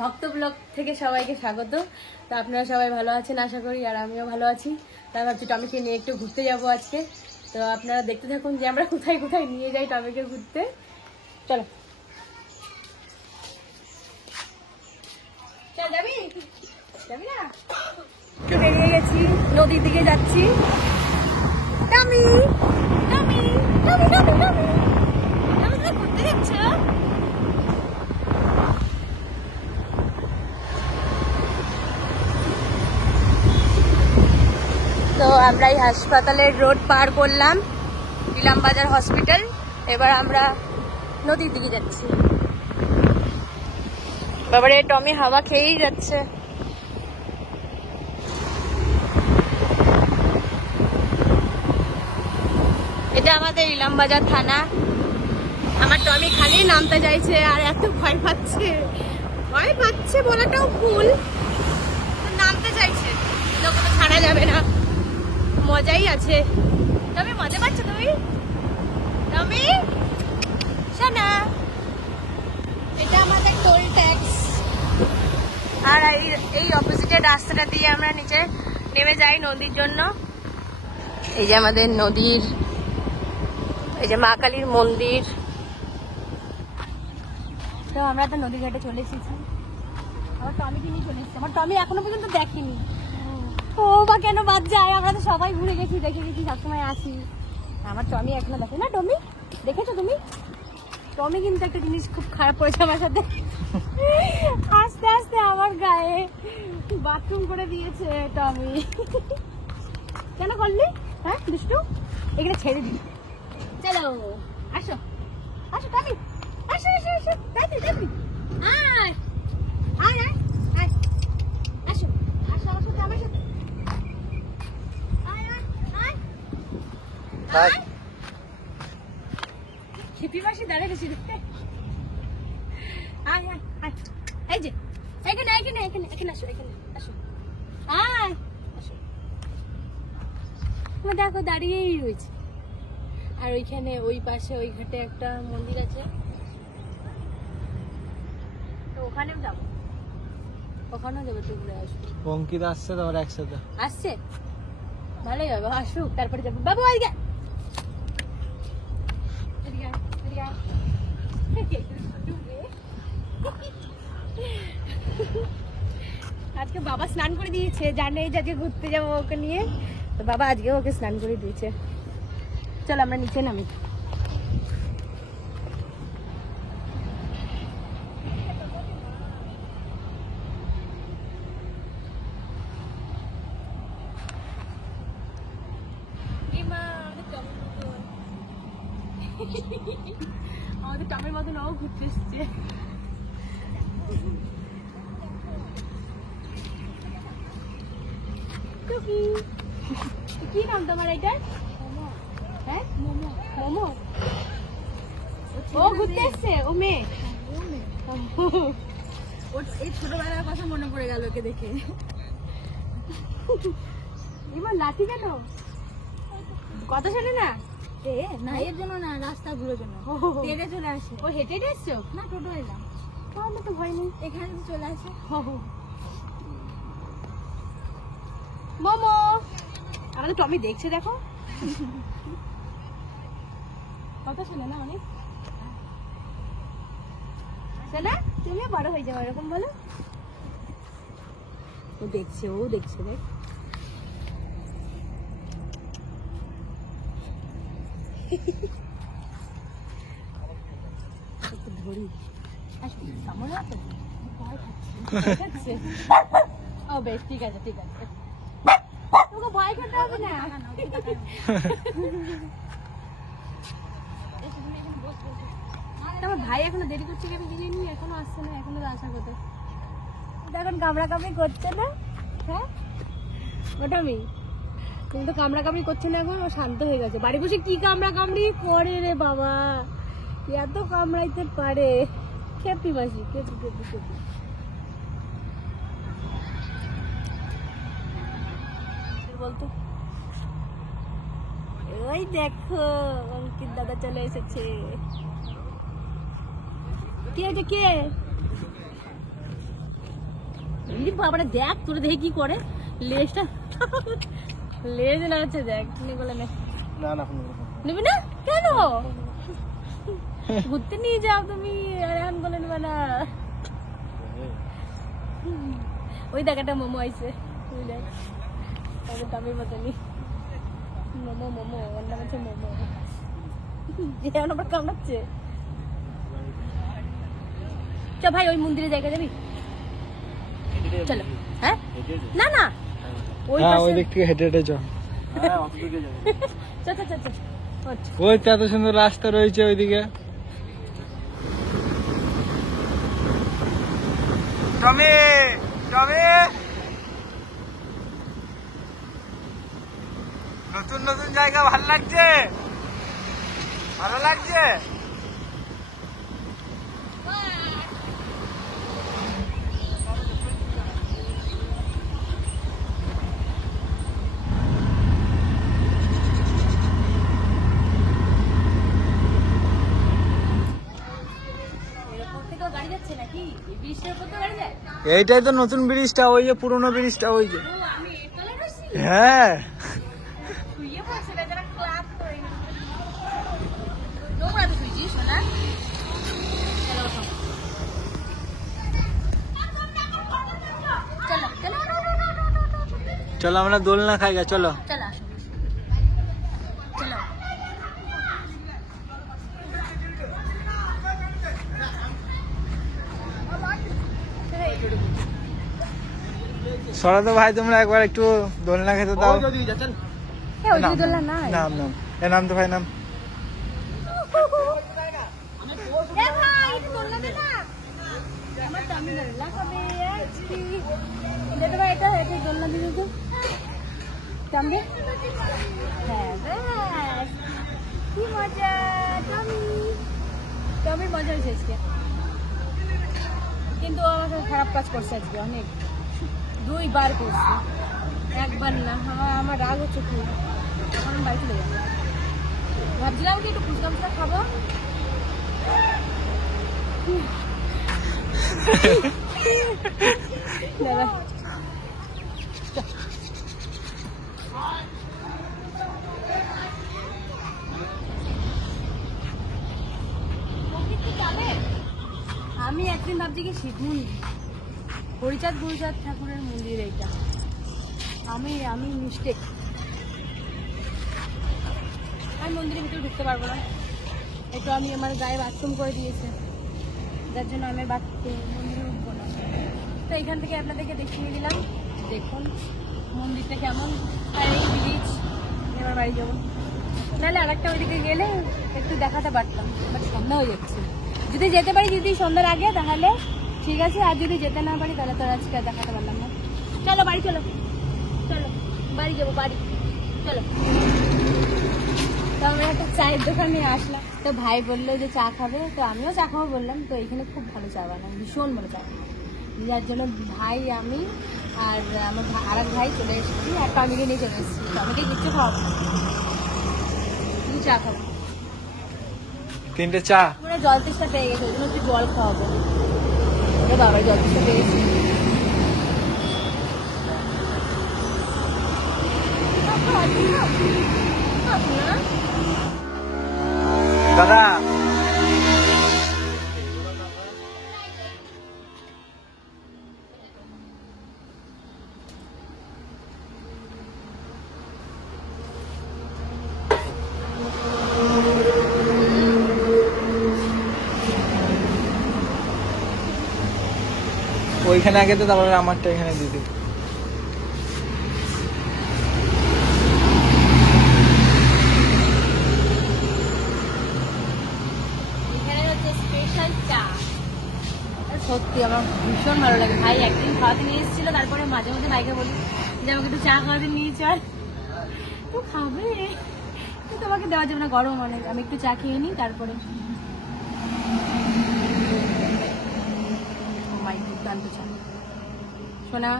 ভক্ত ব্লগ থেকে সবাইকে স্বাগত। তো আপনারা সবাই ভালো আছেন আশা করি, আর আমিও ভালো আছি। তাই ভাবছি টমিকে নিয়ে একটু ঘুরতে যাবো আজকে। তো আপনারা দেখতে থাকুন যে আমরা কোথায় কোথায় নিয়ে যাই টমিকে ঘুরতে। চলো চল, যাবি যাবি না? একটু বেরিয়ে গেছি, নদীর দিকে যাচ্ছি। টমি টমি টমি টমি টমি টমি তুমি ঘুরতে যাচ্ছ? তো আমরা এই হাসপাতালের রোড পার করলাম, ইলামবাজার হসপিটাল। এবার আমরা নদীর দিকে যাচ্ছি। বাবারে টমি হাওয়া খেয়েই যাচ্ছে। এটা আমাদের ইলামবাজার থানা। আমার টমি খালি নামতে চাইছে আর এত ভয় পাচ্ছে, ভয় পাচ্ছে বলাটাও ভুল, নামতে চাইছে। লোকটা ছাড়া যাবে না, মজাই আছে। টমি মজা পাচ্ছ তুমি? টমি শোনা, এটা আমাদের টোল ট্যাক্স। আর এই অপোজিটের রাস্তাটা দিয়ে আমরা নিচে নেমে যাই নদীর জন্য। এই যে আমাদের নদীর, এই যে মা কালীর মন্দির। তো আমরা তো নদী ঘাটে চলে এসেছি। আমার টমিকে নিয়ে চলে এসেছি। আমার টমি এখনো পর্যন্ত দেখেনি। ও বা কেন বাদ যায়, আমরা তো সবাই ঘুরে গেছি, দেখে গেছি, সবসময় আসি। আমার টমি এখনো দেখে না। টমি দেখেছো তুমি? টমি কিন্তু একটা জিনিস খুব খারাপ করেছে আমার সাথে, আস্তে আস্তে আমার গায়ে বাথরুম করে দিয়েছে। টমি কেন করলি? হ্যাঁ দুষ্টু, এগুলো ছেড়ে দিই। চলো আসো আসো টমি, আসো আসো আসো, তাড়াতাড়ি তাড়াতাড়ি আয় আয় আয় আয়, আসো আসো আমার সাথে, আমার সাথে আয় আয় আয় আয়। খেপি মাসি দাঁড়িয়ে গেছি। আয় আয় আয়, এই যে এখানে এখানে এখানে এখানে আসো, এখানে আসো, আয় আসো। দেখো দাঁড়িয়েই রয়েছে। আর ওইখানে ওই পাশে ওই ঘাটে একটা মন্দির আছে, তো ওখানেও যাবো, ওখানেও যাবো, একটু ঘুরে আসবো। অঙ্কিতা আসছে তোমার একসাথে? আসছে, ভালোই হবে, আসুক তারপরে যাবো। বাবু আজকে আজকে বাবা স্নান করে দিয়েছে, জানে যে আজকে ঘুরতে যাবো ওকে নিয়ে। তো বাবা আজকে ওকে স্নান করে দিয়েছে। চল আমরা নিচে নামি। আমাদের টমের মতন ও ঘুরতে এসছে। কি নাম তোমার এটা? হ্যাঁ মোমো। মোমো ও ঘুরতে এসছে, ও মেয়ে। এই ছোটবেলার কথা মনে পড়ে গেল ওকে দেখে। এবার লাঠি কেন? কথা শোনে না? না এর জন্য না, রাস্তাগুলোর জন্য হেঁটে চলে আসে। ও হেঁটে এসছো? না টোটো এলাম। তাহলে তো ভয় নেই, এখানে তো চলে আসে। মোমো আমাদের টমি দেখছে, দেখো কথা শোনে না অনেক। শোনা তুমিও বড় হয়ে যাও এরকম বলো। ও দেখছে, ও দেখছে, দেখ। ধরি সামনে আছে, ও বেশ ঠিক আছে ঠিক আছে, তোকে ভয় খেতে হবে না। আমার ভাই এখনো দেরি করছে কেন কি জানি, এখনো আসছে না, এখনো আসার কথা। এখন কামড়া কামড়ি করছে না? হ্যাঁ ওটা আমি, তুমি তো কামড়া কামড়ি করছে না এখন, ও শান্ত হয়ে গেছে। বাড়ি বসে কি কামড়া কামড়ি করে রে বাবা, এত কামড়াইতে পারে। খেপি মাসি, খেপি খেপি খেপি। বলতো ওই দেখো অঙ্কিত দাদা চলে এসেছে। কে যে কে বাবাটা দেখ তোরে দেখে কি করে লেজটা লেজ না হচ্ছে দেখ নিয়ে বলে নে না না নিবি না কেন ঘুরতে নিয়ে যাও তুমি আর এখন বলে নেবে না ওই দেখ একটা মোমো আইছে ওই দেখ ওদের দামের মতনই মোমো মোমো ওর নাম হচ্ছে মোমো এখন আবার কামড়াচ্ছে চ ভাই ওই মন্দিরে জায়গা যাবি চলো হ্যাঁ না না ওই হ্যাঁ পাশে ওই দিক থেকে হেঁটে হেঁটে যাও চল চল চল চল ওঠ। ওই তো এত সুন্দর রাস্তা রয়েছে ওইদিকে টমি টমি নতুন নতুন জায়গা ভালো লাগছে ভালো লাগছে এরপর থেকেও গাড়ি যাচ্ছে নাকি এই ব্রিজটার উপর তো গাড়ি যায় এইটাই তো নতুন ব্রিজটা ওই যে পুরোনো ব্রিজটা ওই যে ও আমি এতলা রয়েছি হ্যাঁ শুয়ে পড়ছে বেচারা ক্লাব করে দৌড়াবে শুয়েছিস শোনা চলো ওঠো। চলো চলো চলো আমরা দোলনা খাই গা চলো চলো আসো চলো সরাতো ভাই তোমরা একবার একটু দোলনা খেতে দাও ওই দোলনা নাই নাম নাম এ নাম তো ভাই নাম এ ভাই এটা দোলনা দে না আমার দামি দোলনা খাবে আজকে দে তো ভাই এটা এটা দোলনা দিয়ে দে টামবে হ্যাঁ ব্যাস কি মজা টামি টামির মজা হয়েছে আজকে কিন্তু ও আমার সাথে খারাপ কাজ করছে আজকে অনেক 2 বার করছে একবার না আমার রাগ হচ্ছে খুব এখন আমি বাড়ি চলে যাবো ভাবছিলাম কি একটু ফুচকা ফুচকা খাবো দাদা আমি একদিন ভাবছি কি শিব মন্দির হরিচাঁদ গুরুচাঁদ ঠাকুরের মন্দির এইটা আমি মিস্টেক আমি মন্দিরের ভিতরে ঢুকতে পারবো না একটু আমি আমার গায়ে বাথরুম করে দিয়েছে যার জন্য আমি মন্দিরে উঠবো না তো এখান থেকে আপনাদেরকে দেখিয়ে দিলাম দেখুন মন্দিরটা কেমন আর এই ব্রিজ এবার বাড়ি যাবো নাহলে আরেকটা ওইদিকে গেলে একটু দেখাতে পারতাম বাট সন্ধ্যা হয়ে যাচ্ছে যদি যেতে পারি যদি সন্ধ্যার আগে তাহলে ঠিক আছে আর যদি যেতে না পারি তাহলে তো আজকে আর দেখাতে পারলাম না চলো বাড়ি চলো চলো বাড়ি যাবো বাড়ি চলো তো আমরা একটা চায়ের দোকানে আসলাম তো ভাই বললো যে চা খাবে তো আমিও চা খাবো বললাম তো এখানে খুব ভালো চা বানায় ভীষণ ভালো চা বানায় যার জন্য ভাই আমি আর আমার আর এক ভাই চলে এসেছি আর টমিকে নিয়ে চলে এসেছি টমিকে কিচ্ছু খাওয়াবো না শুধু চা খাবো 3টে চা মানে জল তেষ্টা পেয়ে গেছে ওই জন্য একটু জল খাওয়াবো ও বাবা জল তেষ্টা পেয়ে গেছে দাদা ওইখানে আগে তো তারপরে আমারটা এখানে দিয়ে দিই এখানে হচ্ছে স্পেশাল চা সত্যি আমার ভীষণ ভালো লাগে ভাই একদিন খাওয়াতে নিয়ে এসেছিল তারপরে মাঝে মাঝে ভাইকে বলি যে আমাকে একটু চা খাওয়াতে নিয়ে চল তো খাবে তোমাকে দেওয়া যাবে না গরম অনেক আমি একটু চা খেয়ে নিই তারপরে দুর্দান্ত চা শোনা